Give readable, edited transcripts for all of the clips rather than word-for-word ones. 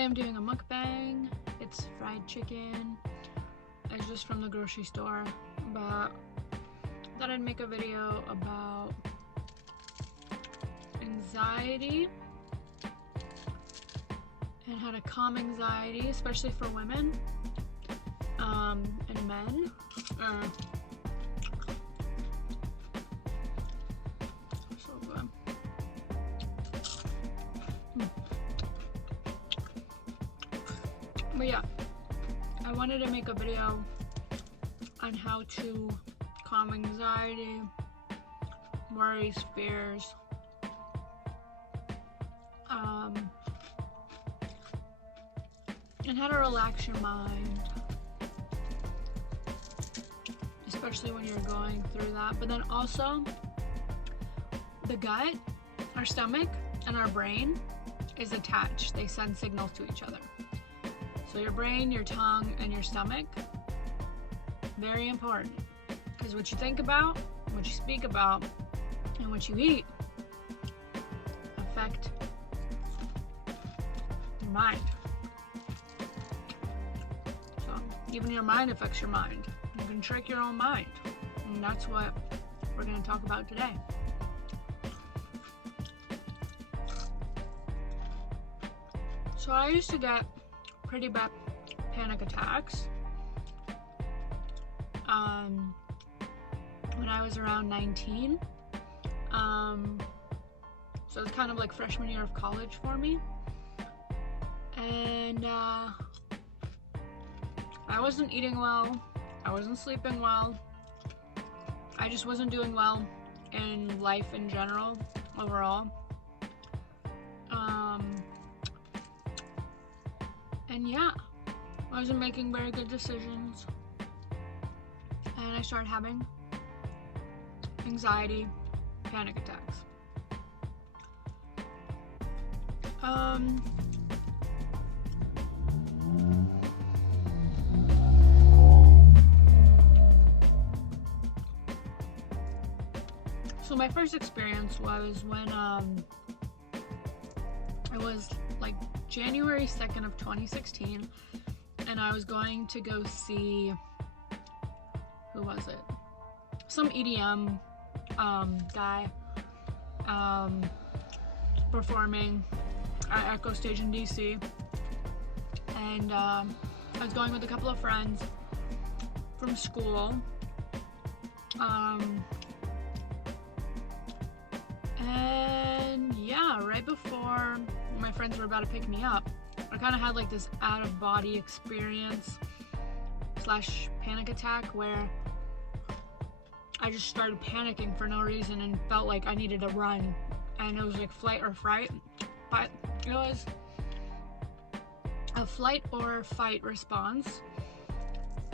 I'm doing a mukbang. It's fried chicken. It's just from the grocery store, but I thought I'd make a video about anxiety and how to calm anxiety, especially for women and men. So good. But yeah, I wanted to make a video on how to calm anxiety, worries, fears, and how to relax your mind, especially when you're going through that. But then also, the gut, our stomach, and our brain is attached. They send signals to each other. So your brain, your tongue, and your stomach, very important. Because what you think about, what you speak about, and what you eat affect your mind. So even your mind affects your mind. You can trick your own mind. And that's what we're going to talk about today. So I used to get pretty bad panic attacks when I was around 19. So it's kind of like freshman year of college for me. And I wasn't eating well. I wasn't sleeping well. I just wasn't doing well in life in general, overall. And yeah, I wasn't making very good decisions, and I started having anxiety, panic attacks. So my first experience was when it was like January 2nd of 2016, and I was going to go see, who was it? Some EDM guy performing at Echo Stage in DC, and I was going with a couple of friends from school, and yeah, right before my friends were about to pick me up, I kind of had like this out-of-body experience / panic attack where I just started panicking for no reason and felt like I needed to run, and it was like flight or fright, but it was a flight or fight response.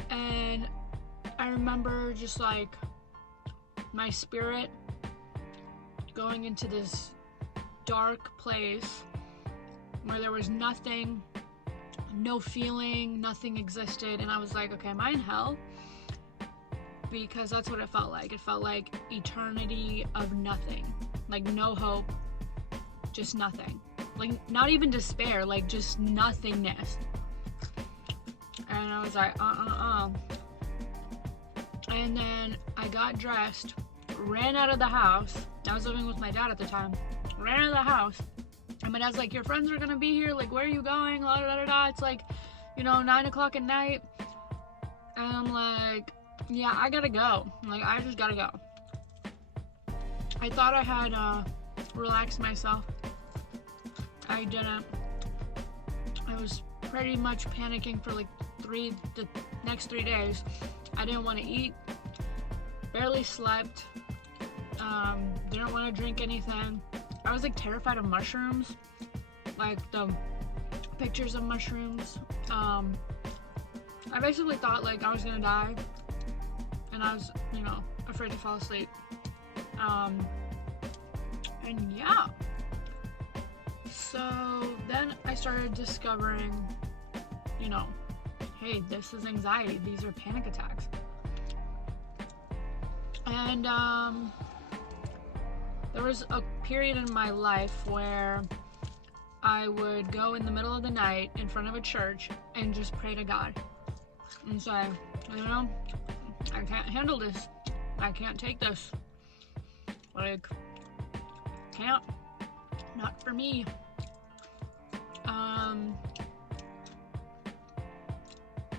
And I remember just like my spirit going into this dark place where there was nothing, no feeling, nothing existed, and I was like, okay, am I in hell? Because that's what it felt like. It felt like eternity of nothing, like no hope, just nothing, like not even despair, like just nothingness. And I was like, and then I got dressed, ran out of the house. I was living with my dad at the time. Ran out of the house, and my dad's like, your friends are gonna be here, like, where are you going? La da da da. It's like, 9 o'clock at night, and I'm like, yeah, I gotta go. Like, I just gotta go. I thought I had relaxed myself. I didn't. I was pretty much panicking for like the next 3 days. I didn't want to eat, barely slept, didn't want to drink anything. I was like terrified of mushrooms, like the pictures of mushrooms. I basically thought like I was gonna die, and I was, afraid to fall asleep. And yeah. So then I started discovering, hey, this is anxiety. These are panic attacks. And there was a period in my life where I would go in the middle of the night in front of a church and just pray to God and say, you know, I can't handle this. I can't take this. Like, can't. Not for me.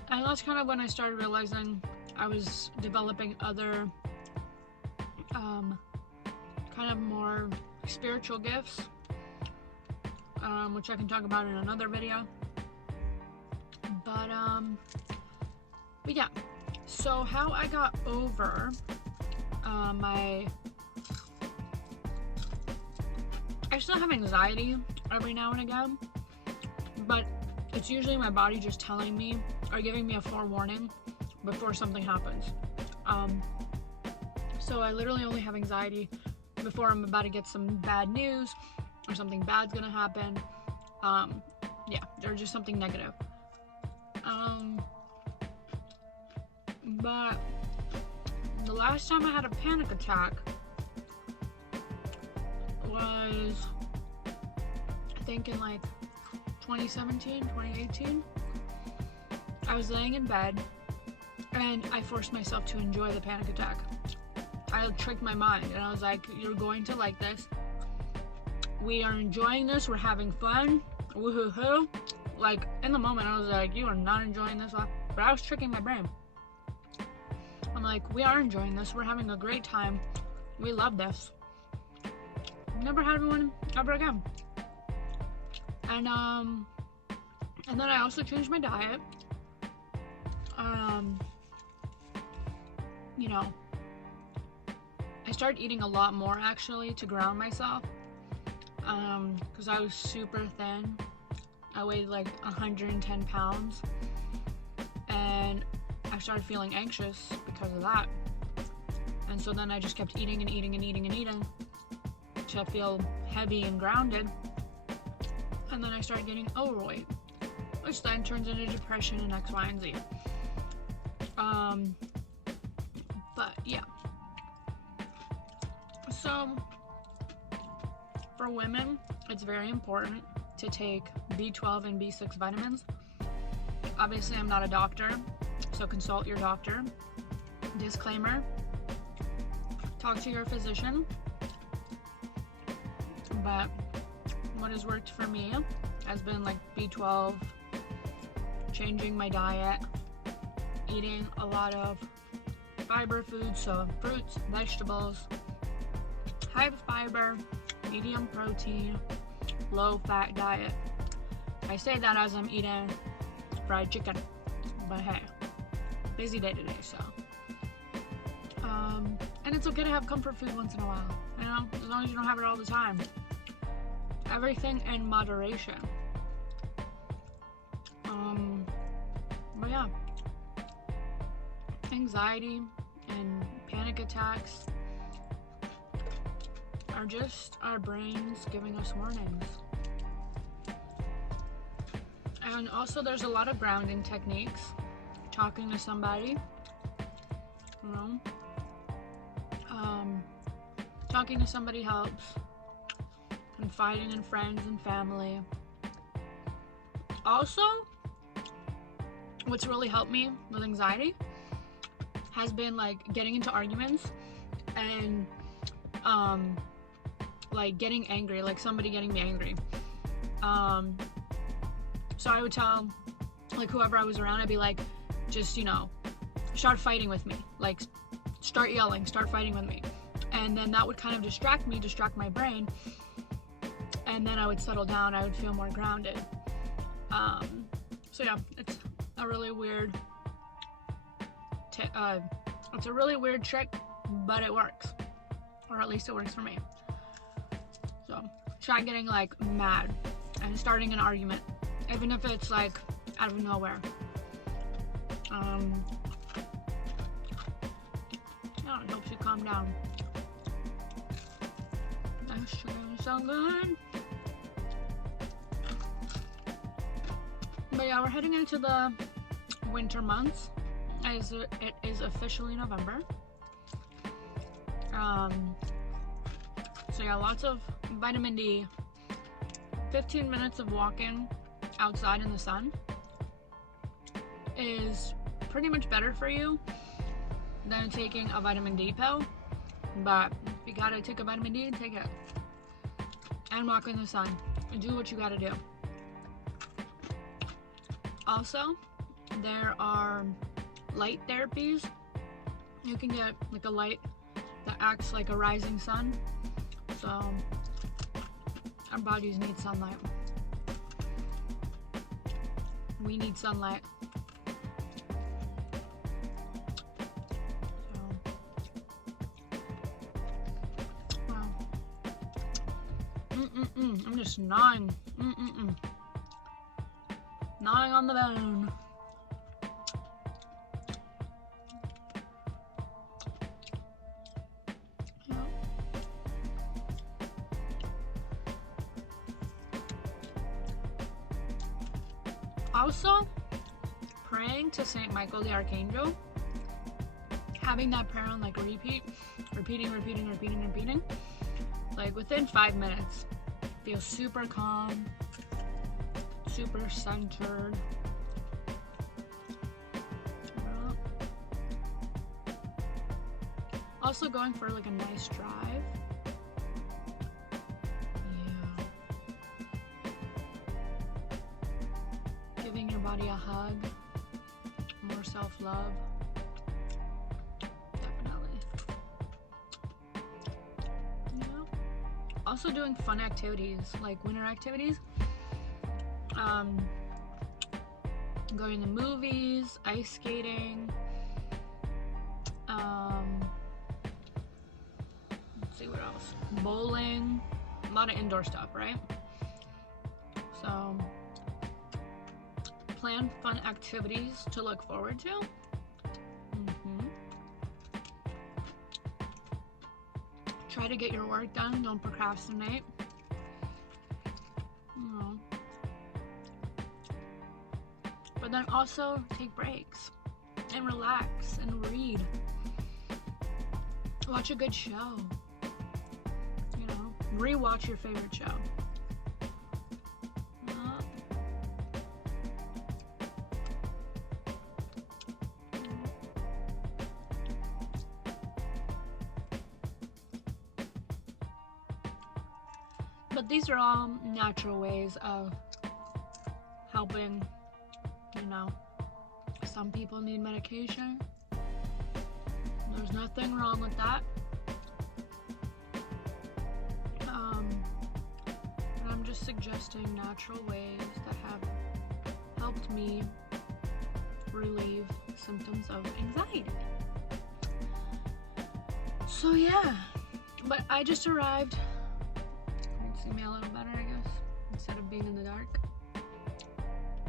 And that's kind of when I started realizing I was developing other kind of more spiritual gifts, which I can talk about in another video. But yeah, so how I got over I still have anxiety every now and again, but it's usually my body just telling me or giving me a forewarning before something happens. So I literally only have anxiety before I'm about to get some bad news or something bad's gonna happen. Yeah, there's just something negative. But the last time I had a panic attack was, I think, in like 2017, 2018. I was laying in bed and I forced myself to enjoy the panic attack. I tricked my mind and I was like, you're going to like this. We are enjoying this. We're having fun. Woohoo. Like, in the moment, I was like, you are not enjoying this. But I was tricking my brain. I'm like, we are enjoying this. We're having a great time. We love this. Never had one ever again. And then I also changed my diet. You know, I started eating a lot more actually to ground myself. Because I was super thin. I weighed like 110 pounds. And I started feeling anxious because of that. And so then I just kept eating and eating and eating and eating to feel heavy and grounded. And then I started getting overweight, which then turns into depression and X, Y, and Z. But yeah. So for women, it's very important to take B12 and B6 vitamins. Obviously, I'm not a doctor, so consult your doctor. Disclaimer, talk to your physician. But what has worked for me has been like B12, changing my diet, eating a lot of fiber foods, so fruits, vegetables, high fiber, medium protein, low fat diet. I say that as I'm eating fried chicken, but hey, busy day today, so. And it's okay to have comfort food once in a while, you know, as long as you don't have it all the time. Everything in moderation. But yeah, anxiety and panic attacks are just our brains giving us warnings. And also there's a lot of grounding techniques. Talking to somebody, you know, talking to somebody helps. Confiding in friends and family. Also, what's really helped me with anxiety has been like getting into arguments and like getting angry, like somebody getting me angry. So I would tell like whoever I was around, I'd be like, just, you know, start fighting with me, like start yelling, start fighting with me. And then that would kind of distract my brain. And then I would settle down, I would feel more grounded. So yeah, it's a really weird it's a really weird trick, but it works. Or at least it works for me. So try getting like mad and starting an argument, even if it's like out of nowhere. Yeah, it helps you calm down. That's so good. But yeah, we're heading into the winter months, as it is officially November. So yeah, lots of vitamin D, 15 minutes of walking outside in the sun is pretty much better for you than taking a vitamin D pill. But if you gotta take a vitamin D, take it. And walk in the sun. And do what you gotta do. Also, there are light therapies. You can get like a light that acts like a rising sun. So our bodies need sunlight. We need sunlight. So, wow. I'm just gnawing. Gnawing on the bone. Also, praying to Saint Michael the Archangel, having that prayer on like repeating, like within 5 minutes, feel super calm, super centered. Also going for like a nice drive. Giving your body a hug, more self-love, definitely. Yeah. Also doing fun activities, like winter activities. Going to movies, ice skating. Let's see what else. Bowling, a lot of indoor stuff, right? So plan fun activities to look forward to. Try to get your work done. Don't procrastinate. But then also take breaks and relax and read. Watch a good show. You know, rewatch your favorite show. But these are all natural ways of helping, you know. Some people need medication. There's nothing wrong with that. And I'm just suggesting natural ways that have helped me relieve symptoms of anxiety. So yeah, but I just arrived. See me a little better, I guess, instead of being in the dark.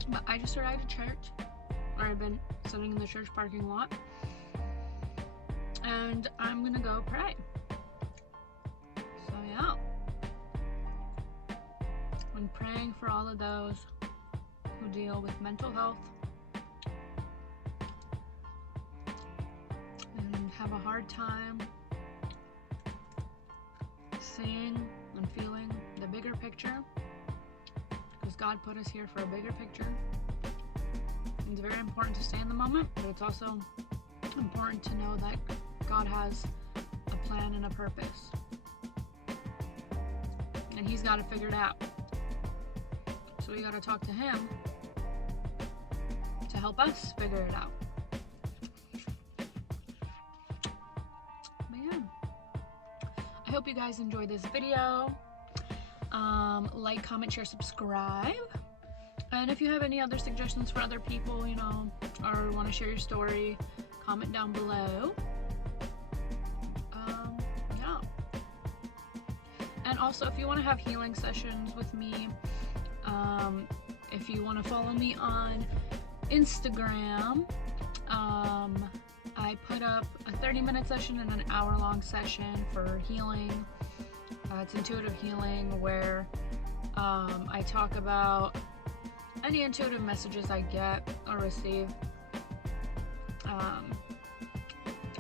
But I just arrived at church, or I've been sitting in the church parking lot, and I'm gonna go pray. So yeah, I'm praying for all of those who deal with mental health and have a hard time seeing and feeling the bigger picture, because God put us here for a bigger picture. It's very important to stay in the moment, but it's also important to know that God has a plan and a purpose, and He's got to figure it out. So we got to talk to Him to help us figure it out. I hope you guys enjoyed this video. Like, comment, share, subscribe. And if you have any other suggestions for other people, you know, or want to share your story, comment down below. Yeah. And also, if you want to have healing sessions with me, if you want to follow me on Instagram, I put up a 30-minute session and an hour-long session for healing. It's intuitive healing, where I talk about any intuitive messages I get or receive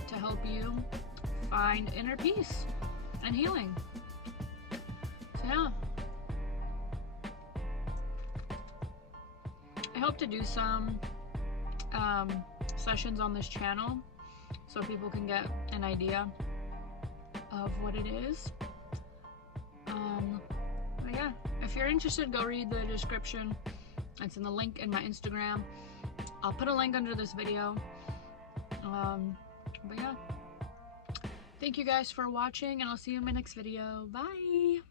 to help you find inner peace and healing. So yeah, I hope to do some sessions on this channel so people can get an idea of what it is. But yeah, if you're interested, go read the description. It's in the link in my Instagram. I'll put a link under this video. But yeah, thank you guys for watching, and I'll see you in my next video. Bye!